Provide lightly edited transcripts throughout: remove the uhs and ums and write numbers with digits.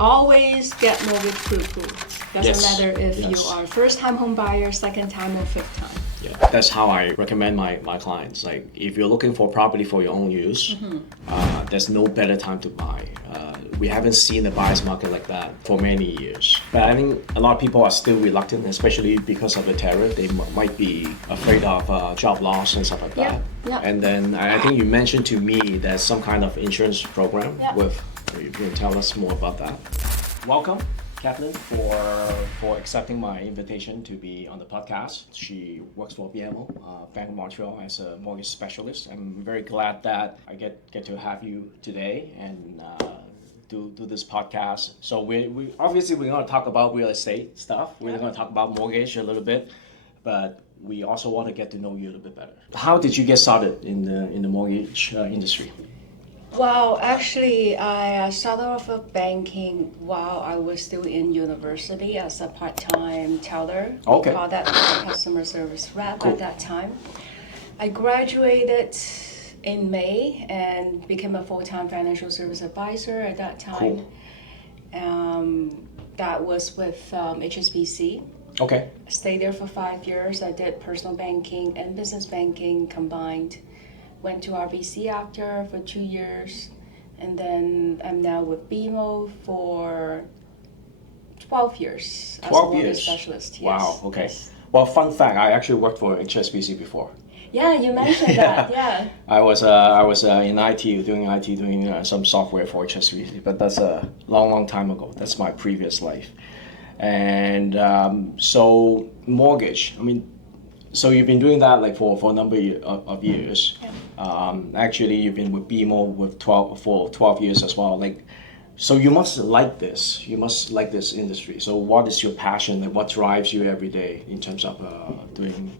Always get mortgage pre-approved. Doesn't Yes, matter if yes. you are first-time home buyer, second time, or fifth time. Yeah, that's how I recommend my clients. Like, if you're looking for property for your own use, there's no better time to buy. We haven't seen a buyer's market like that for many years. But I think a lot of people are still reluctant, especially because of the tariff. They might be afraid of job loss and stuff like that. Yeah. And then I think you mentioned to me there's some kind of insurance program Yeah. with. You can tell us more about that. Welcome, Cathlyn, for accepting my invitation to be on the podcast. She works for BMO, Bank of Montreal, as a mortgage specialist. I'm very glad that I get to have you today and do this podcast. So we obviously we're going to talk about real estate stuff. We're going to talk about mortgage a little bit, but we also want to get to know you a little bit better. How did you get started in the mortgage industry? Well, actually, I started off with banking while I was still in university as a part-time teller. Okay. We call that customer service rep Cool. at that time. I graduated in May and became a full-time financial service advisor at that time. Cool. That was with HSBC. Okay. I stayed there for 5 years. I did personal banking and business banking combined. Went to RBC after for 2 years, and then I'm now with BMO for 12 years as a 12 mortgage years. specialist. Yes. Wow. Okay. Yes. Well, fun fact: I actually worked for HSBC before. Yeah, you mentioned that. Yeah. I was in IT, doing some software for HSBC, but that's a long time ago. That's my previous life, and so mortgage. I mean, so you've been doing that like for a number of years. Yeah. Actually, you've been with BMO for 12 years as well. Like, so you must like this. You must like this industry. So what is your passion? Like, what drives you every day in terms of doing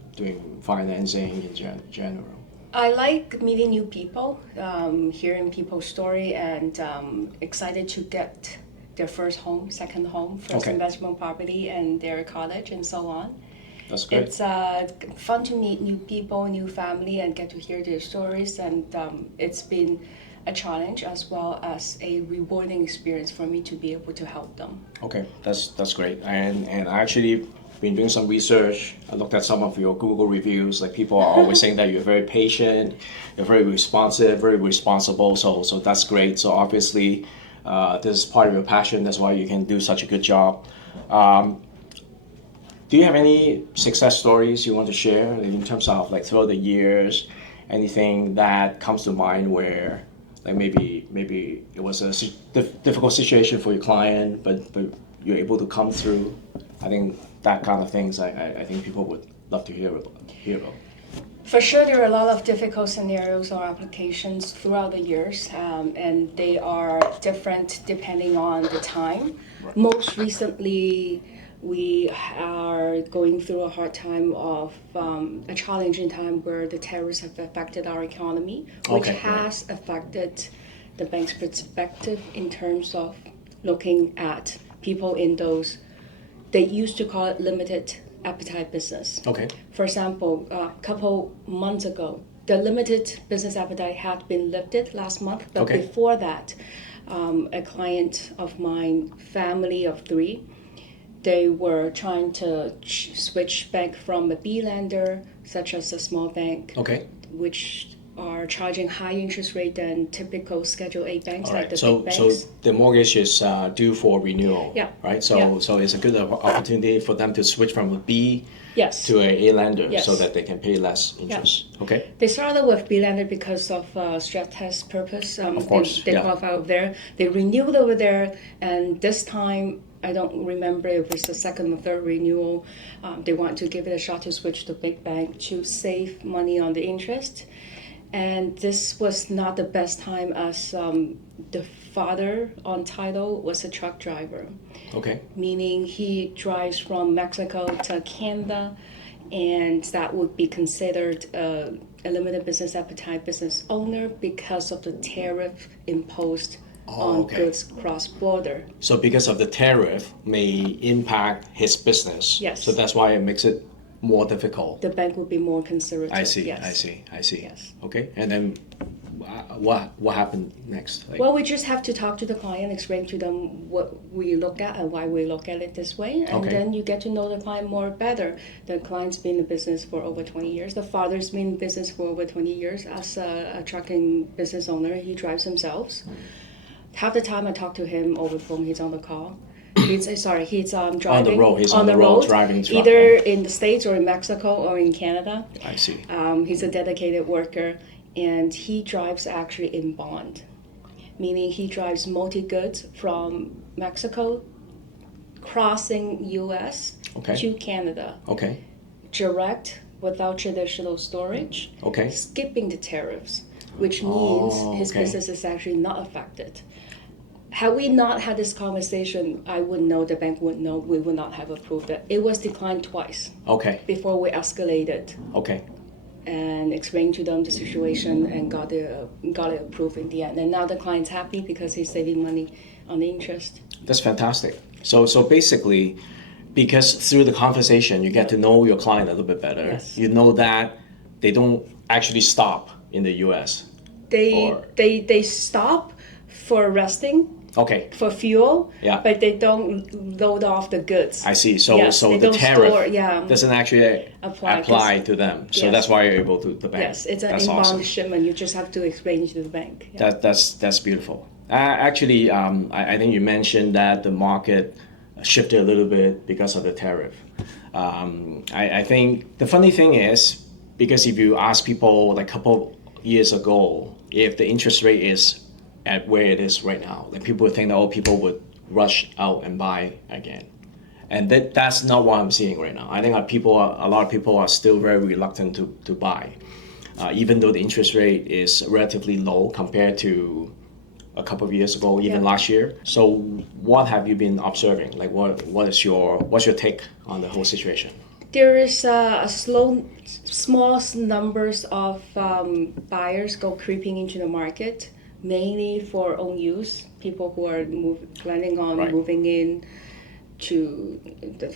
financing in general? I like meeting new people, hearing people's story, and excited to get their first home, second home, first Okay. investment property, and their college, and so on. That's great. It's fun to meet new people, new family, and get to hear their stories. And it's been a challenge as well as a rewarding experience for me to be able to help them. Okay, that's great. And I actually been doing some research. I looked at some of your Google reviews. Like, people are always saying that you're very patient, you're very responsive, very responsible. So that's great. So obviously, this is part of your passion. That's why you can do such a good job. Do you have any success stories you want to share in terms of, like, throughout the years, anything that comes to mind where, like, maybe it was a difficult situation for your client, but you're able to come through? I think that kind of things I think people would love to hear about. For sure, there are a lot of difficult scenarios or applications throughout the years, and they are different depending on the time. Right. Most recently, we are going through a hard time of a challenging time where the tariffs have affected our economy, which Okay, has affected the bank's perspective in terms of looking at people in those, they used to call it limited appetite business. Okay. For example, a couple months ago, the limited business appetite had been lifted last month, but Okay. before that, a client of mine, family of 3, they were trying to switch bank from a B lender, such as a small bank, Okay. which are charging high interest rate than typical Schedule A banks, All like right. the So big banks. so the mortgage is due for renewal. Yeah. Right. So Yeah. so it's a good opportunity for them to switch from a B Yes. to a lender, Yes. so that they can pay less interest. Okay. They started with B lender because of stress test purpose. Of course, They yeah. qualify over there. They renewed over there, and this time, I don't remember if it's the second or third renewal. They want to give it a shot to switch to big bank to save money on the interest. And this was not the best time, as the father on title was a truck driver, Okay. meaning he drives from Mexico to Canada, and that would be considered a limited business appetite business owner because of the tariff imposed on okay. goods cross-border. So because of the tariff may impact his business. Yes. So that's why it makes it more difficult. The bank would be more conservative. I see. Yes. I see. Yes. Okay. And then what happened next? Like, Well, we just have to talk to the client, explain to them what we look at and why we look at it this way, and Okay. then you get to know the client more better. The client's been in business for over 20 years. The father's been in business for over 20 years as a trucking business owner. He drives himself. Half the time I talk to him over the phone, he's on the call. He's driving on the road. He's on the road driving truck. either Right? in the States or in Mexico or in Canada. I see. He's a dedicated worker, and he drives actually in bond, meaning he drives multi-goods from Mexico, crossing U.S. Okay. to Canada, Okay. direct without traditional storage, Okay. skipping the tariffs, which means his okay. business is actually not affected. Had we not had this conversation, I would know, the bank would know, we would not have approved it. It was declined twice Okay. before we escalated Okay. and explained to them the situation and got it approved in the end. And now the client's happy because he's saving money on the interest. That's fantastic. So basically, because through the conversation, you get to know your client a little bit better. Yes. You know that they don't actually stop in the U.S. They stop for resting, Okay. for fuel, Yeah. but they don't load off the goods. I see. So Yes, so they the don't tariff store, yeah. doesn't actually Apply, apply 'cause- to them. So Yes. that's why you're able to the bank. Yes, it's an That's inbound awesome. shipment. You just have to explain to the bank. Yeah. That's beautiful. Actually, I think you mentioned that the market shifted a little bit because of the tariff. I think the funny thing is, because if you ask people like a couple years ago, if the interest rate is at where it is right now, like people would think that people would rush out and buy again. And that's not what I'm seeing right now. I think a lot of people are still very reluctant to buy, even though the interest rate is relatively low compared to a couple of years ago, even last year. So what have you been observing? Like what's your take on the whole situation? There is a small numbers of buyers go creeping into the market, mainly for own use. People who are planning on Right. moving in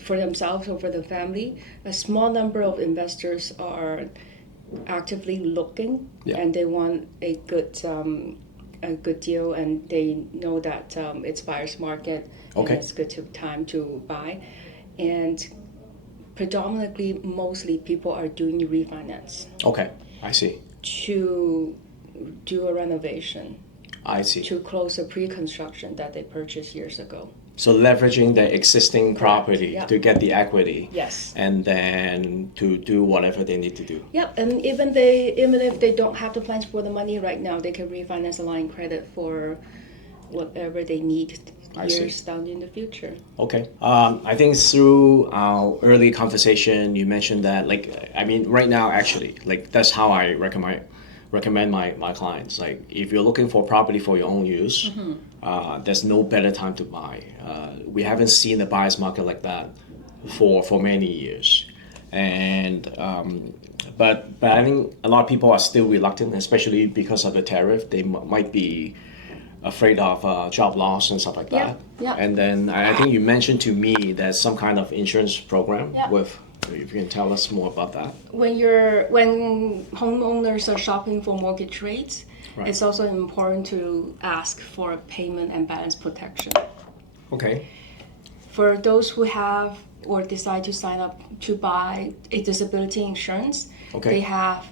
for themselves or for the family. A small number of investors are actively looking, and they want a good deal, and they know that it's buyer's market, Okay. and it's good time to buy. And predominantly, mostly people are doing refinance Okay, I see. to do a renovation, I see. to close a pre-construction that they purchased years ago. So leveraging the existing property Yeah. to get the equity, Yes. and then to do whatever they need to do. Yep, and even if they don't have the plans for the money right now, they can refinance a line of credit for whatever they need years down in the future. Okay. I think through our early conversation, you mentioned that, right now, actually, that's how I recommend my clients. Like, if you're looking for property for your own use, there's no better time to buy. We haven't seen a buyer's market like that for many years. And but I think a lot of people are still reluctant, especially because of the tariff. They might be afraid of job loss and stuff like that. Yeah. And then I think you mentioned to me there's some kind of insurance program with. If you can tell us more about that. When homeowners are shopping for mortgage rates, Right. it's also important to ask for payment and balance protection. Okay. For those who have or decide to sign up to buy a disability insurance, Okay. they have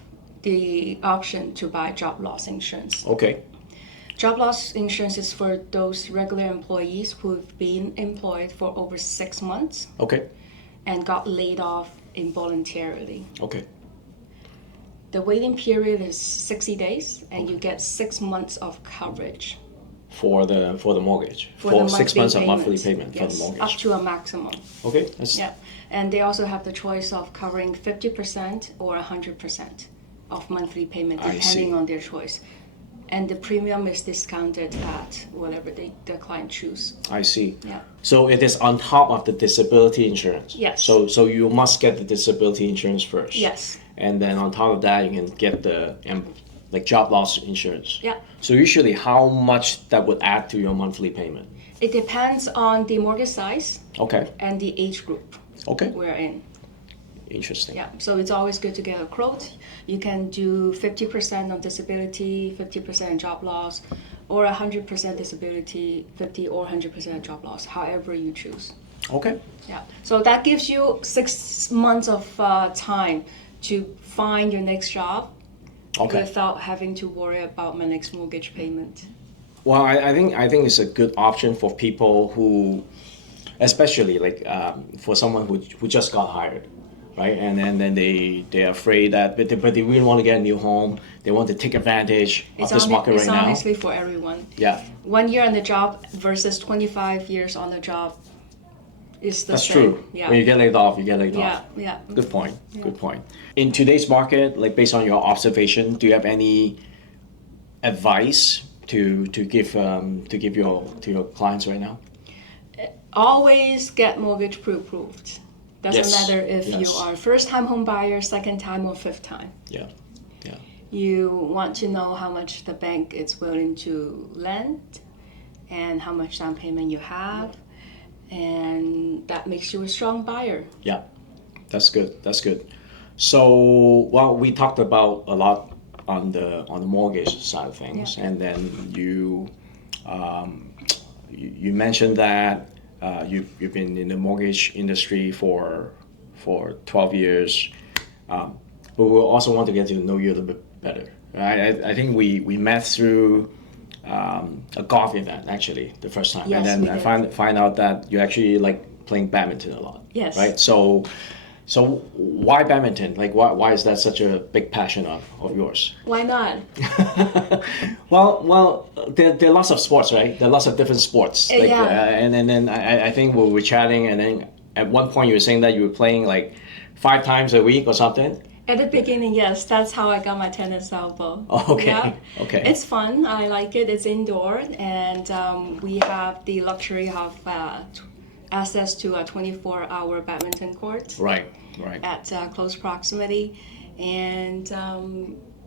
the option to buy job loss insurance. Okay. Job loss insurance is for those regular employees who've been employed for over 6 months Okay. and got laid off involuntarily. Okay. The waiting period is 60 days, and you get 6 months of coverage. For the mortgage. For the 6 months of monthly monthly payment. payment for the Yes, mortgage. up to a maximum. Okay. That's, Yeah, and they also have the choice of covering 50% or 100% of monthly payment, I depending see. on their choice. And the premium is discounted at whatever the client choose. I see. Yeah. So it is on top of the disability insurance. Yes. So you must get the disability insurance first. Yes. And then on top of that, you can get the job loss insurance. Yeah. So usually, how much that would add to your monthly payment? It depends on the mortgage size Okay. and the age group Okay. we're in. Interesting. Yeah, so it's always good to get a quote. You can do 50% on disability, 50% job loss, or 100% disability, 50 or 100% job loss, however you choose. Okay. Yeah, so that gives you 6 months of time to find your next job without having to worry about my next mortgage payment. Well, I think it's a good option for people who, especially like for someone who just got hired, right? And then they're afraid that, but they really want to get a new home. They want to take advantage of this market right now. It's honestly for everyone. Yeah. 1 year on the job versus 25 years on the job is the That's same. true. Yeah. When you get laid off, you get laid off. Yeah. Good point. Yeah. Good point. In today's market, like based on your observation, do you have any advice to give to your clients right now? Always get mortgage pre-approved. Doesn't matter if you are first-time home buyer, second-time, or fifth-time. Yeah. You want to know how much the bank is willing to lend and how much down payment you have, and that makes you a strong buyer. Yeah, that's good. So, well, we talked about a lot on the mortgage side of things, and then you mentioned that you've been in the mortgage industry for 12 years, but we also want to get to know you a little bit better. Right? I think we met through a golf event actually the first time, yes, and then I find out that you actually like playing badminton a lot. Yes. Right. So why badminton? Like why is that such a big passion of yours? Why not? well, there are lots of sports, right? There are lots of different sports. Like, and then I think we were chatting, and then at one point you were saying that you were playing like 5 times a week or something. At the beginning, yes, that's how I got my tennis elbow. Oh, okay. Yeah. Okay. It's fun. I like it. It's indoor, and we have the luxury of access to a 24-hour badminton court. Right. At close proximity, and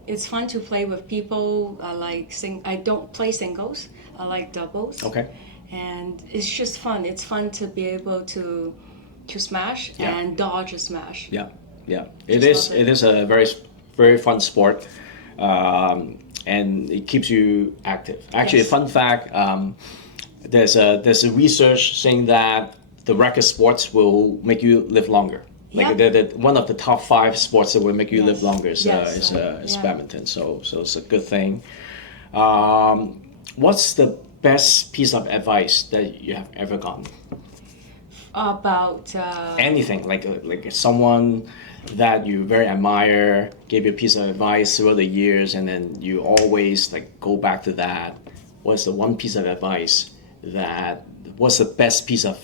it's fun to play with people. I don't play singles. I like doubles. Okay. And it's just fun. It's fun to be able to smash and dodge a smash. Yeah. It is a very fun sport, and it keeps you active. Actually, a fun fact: there's a research saying that the racket sports will make you live longer. Like one of the top 5 sports that will make you live longer is badminton. So it's a good thing. What's the best piece of advice that you have ever gotten? About anything, like someone that you very admire gave you a piece of advice throughout the years, and then you always like go back to that. What's the one piece of advice what's the best piece of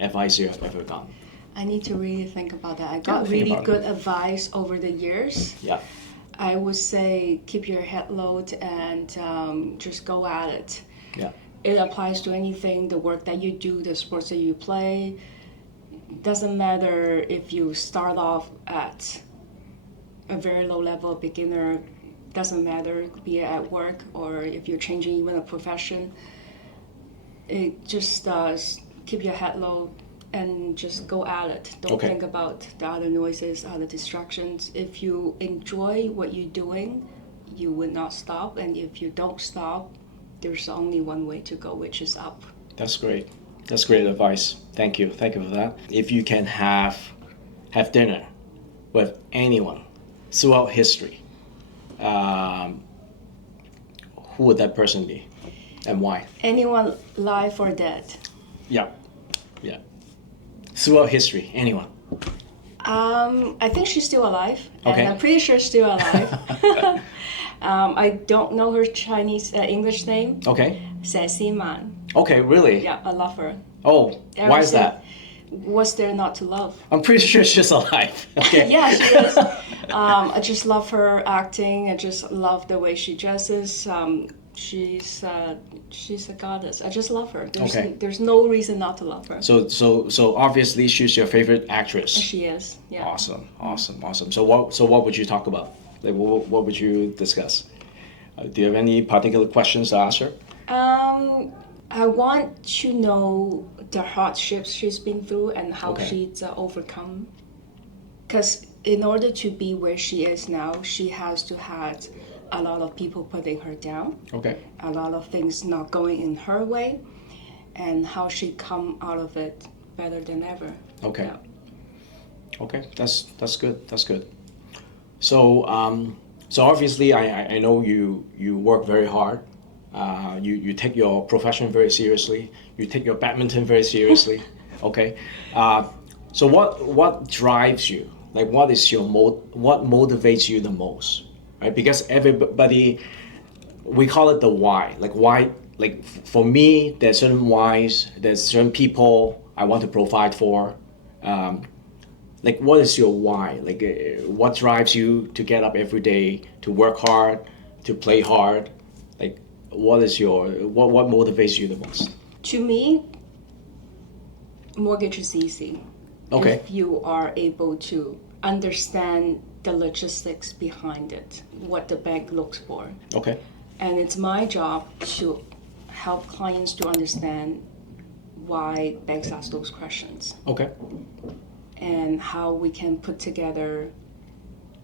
advice you have ever gotten? I need to really think about that. I got really good advice over the years. Yeah. I would say keep your head low and just go at it. Yeah. It applies to anything, the work that you do, the sports that you play. Doesn't matter if you start off at a very low level beginner. Doesn't matter, be it at work or if you're changing even a profession. It just keep your head low and just go at it. Don't think about the other noises, other distractions. If you enjoy what you're doing, you will not stop. And if you don't stop, there's only one way to go, which is up. That's great. That's great advice. Thank you for that. If you can have dinner with anyone throughout history, who would that person be, and why? Anyone, live or dead? Yeah. Throughout history, anyone. I think she's still alive, and I'm pretty sure she's still alive. I don't know her Chinese English name. Okay. Ceci Man. Okay, really? Yeah, I love her. Oh, why is that? What's there not to love? I'm pretty sure she's alive. Okay. Yeah, she is. I just love her acting. I just love the way she dresses. She's a goddess. I just love her. There's no reason not to love her. So obviously she's your favorite actress. She is. Yeah. Awesome. So what would you talk about? Like what would you discuss? Do you have any particular questions to ask her? I want to know the hardships she's been through and how she's overcome. Because in order to be where she is now, she has to have a lot of people putting her down, Okay. a lot of things not going in her way, and how she come out of it better than ever. Okay. Yeah. Okay, that's good. That's good. So so obviously I know you work very hard. You take your profession very seriously. You take your badminton very seriously. Okay. So what drives you? Like what is your what motivates you the most? Right? Because everybody, we call it the why. Like why? Like for me, there's certain whys. There's certain people I want to provide for. Um, like what is your why? Like what drives you to get up every day, to work hard, to play hard? Like what is your what motivates you the most? To me, mortgage is easy. Okay. If you are able to understand the logistics behind it, what the bank looks for. Okay. And it's my job to help clients to understand why banks ask those questions Okay. and how we can put together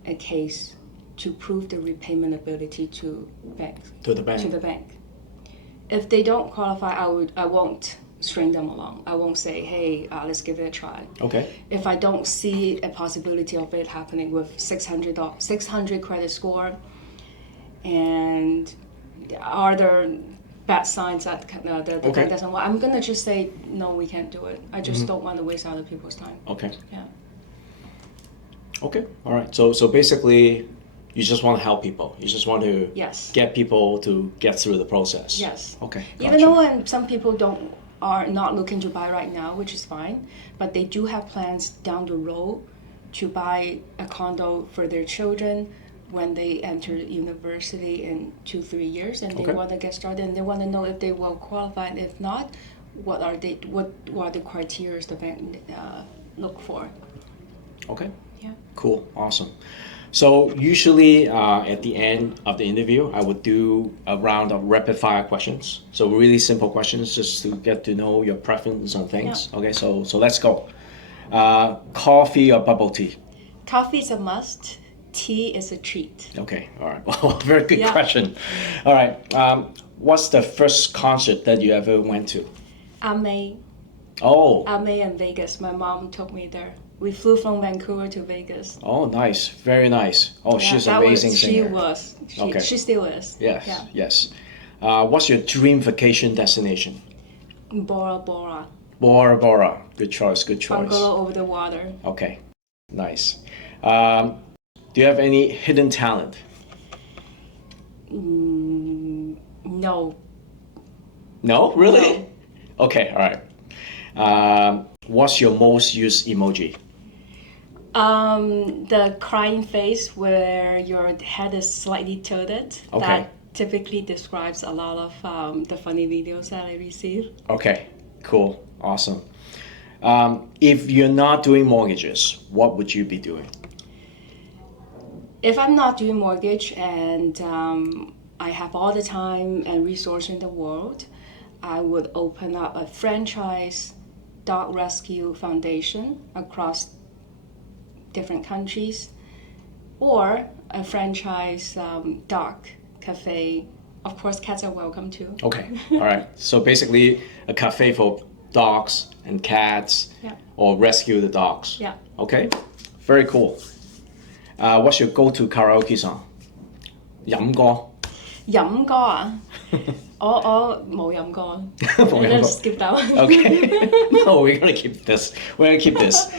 a case to prove the repayment ability to banks. To the bank. To the bank. If they don't qualify, I won't string them along. I won't say, hey, let's give it a try. Okay. If I don't see a possibility of it happening with 600 credit score, and are there bad signs that the Okay. bank doesn't want, I'm gonna just say no, we can't do it. I just don't want to waste other people's time. Okay. Yeah. Okay. All right. So basically, you just want to help people. You just want to Yes. get people to get through the process. Yes. Okay. Even gotcha. though some people are not looking to buy right now, which is fine, but they do have plans down the road to buy a condo for their children when they enter university in 2-3 years, and they Okay. want to get started, and they want to know if they will qualify, and if not, what are the criteria the bank look for. Okay. Yeah. Cool. Awesome. So usually at the end of the interview, I would do a round of rapid fire questions. So really simple questions just to get to know your preference on things. Yeah. Okay, so let's go. Coffee or bubble tea? Coffee is a must. Tea is a treat. Okay, all right. Well, very good Yeah. question. All right. What's the first concert that you ever went to? Ame in Vegas. My mom took me there. We flew from Vancouver to Vegas. Oh, nice. Very nice. Oh, Yeah, she's an that amazing was, singer. Okay. She still is. Yes, Yeah. yes. What's your dream vacation destination? Bora Bora. Bora Bora. Good choice, good choice. Bungalow over the water. Okay, nice. Do you have any hidden talent? No. No? Really? No. Okay, all right. What's your most used emoji? The crying face where your head is slightly tilted. Okay. That typically describes a lot of the funny videos that I receive. Okay, cool, awesome. If you're not doing mortgages, what would you be doing? If I'm not doing mortgage and I have all the time and resource in the world, I would open up a franchise dog rescue foundation across different countries, or a franchise dog cafe. Of course, cats are welcome too. Okay, all right. So basically, a cafe for dogs and cats, Yeah. or rescue the dogs. Yeah. Okay, very cool. What's your go-to karaoke song? 飲歌。飲歌啊？我冇飲過。冇飲過。 Let's skip that one. Okay. No, we're gonna keep this. We're gonna keep this.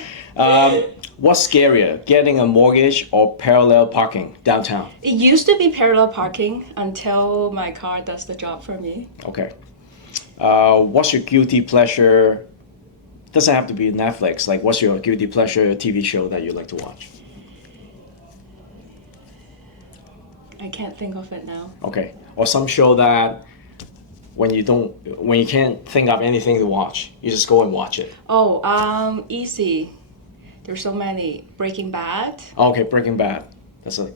What's scarier, getting a mortgage or parallel parking downtown? It used to be parallel parking until my car does the job for me. Okay. What's your guilty pleasure? Doesn't have to be Netflix. Like, what's your guilty pleasure TV show that you like to watch? I can't think of it now. Okay. Or some show that when you can't think of anything to watch, you just go and watch it. Oh, easy. There's so many. Breaking Bad. Oh, okay, Breaking Bad.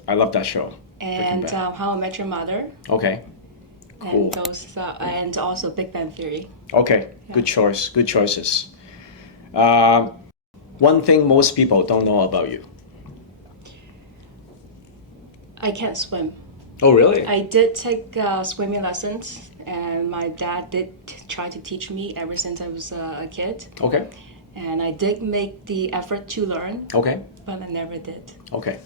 I love that show. And Breaking Bad. How I Met Your Mother. Okay. Cool. And and also Big Bang Theory. Okay, Yeah. good choice. Good choices. One thing most people don't know about you. I can't swim. Oh, really? I did take swimming lessons, and my dad did try to teach me ever since I was a kid. Okay. And I did make the effort to learn, Okay. but I never did. Okay.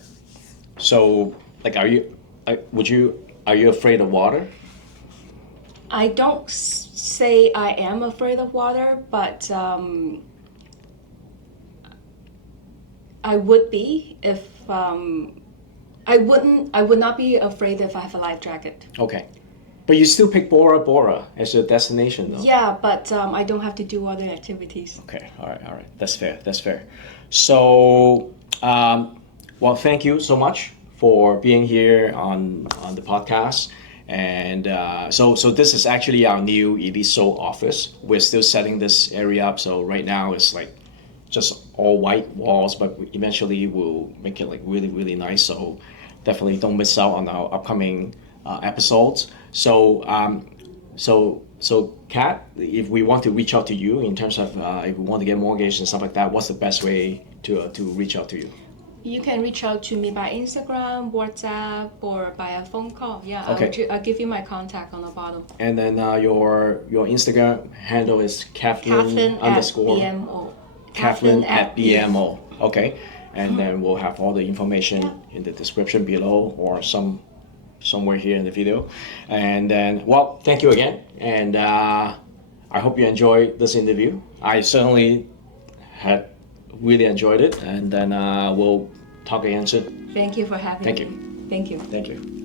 So, like, are you afraid of water? I don't say I am afraid of water, but I would be if I would not be afraid if I have a life jacket. Okay. But you still pick Bora Bora as your destination, though. Yeah, but I don't have to do other activities. Okay. All right. That's fair. That's fair. So, well, thank you so much for being here on the podcast. And so this is actually our new Eliso office. We're still setting this area up. So right now it's like just all white walls, but eventually we'll make it like really, really nice. So definitely don't miss out on our upcoming episodes. So, Kat, if we want to reach out to you in terms of if we want to get mortgage and stuff like that, what's the best way to reach out to you? You can reach out to me by Instagram, WhatsApp, or by a phone call. Yeah, Okay. I'll give you my contact on the bottom. And then your Instagram handle is Cathlyn Cathlyn underscore at BMO. Cathlyn at BMO. Okay. And then we'll have all the information in the description below or somewhere here in the video. And then, well, thank you again. And I hope you enjoyed this interview. I certainly had really enjoyed it. And then we'll talk again soon. Thank you for having Thank me. you. Thank you. Thank you.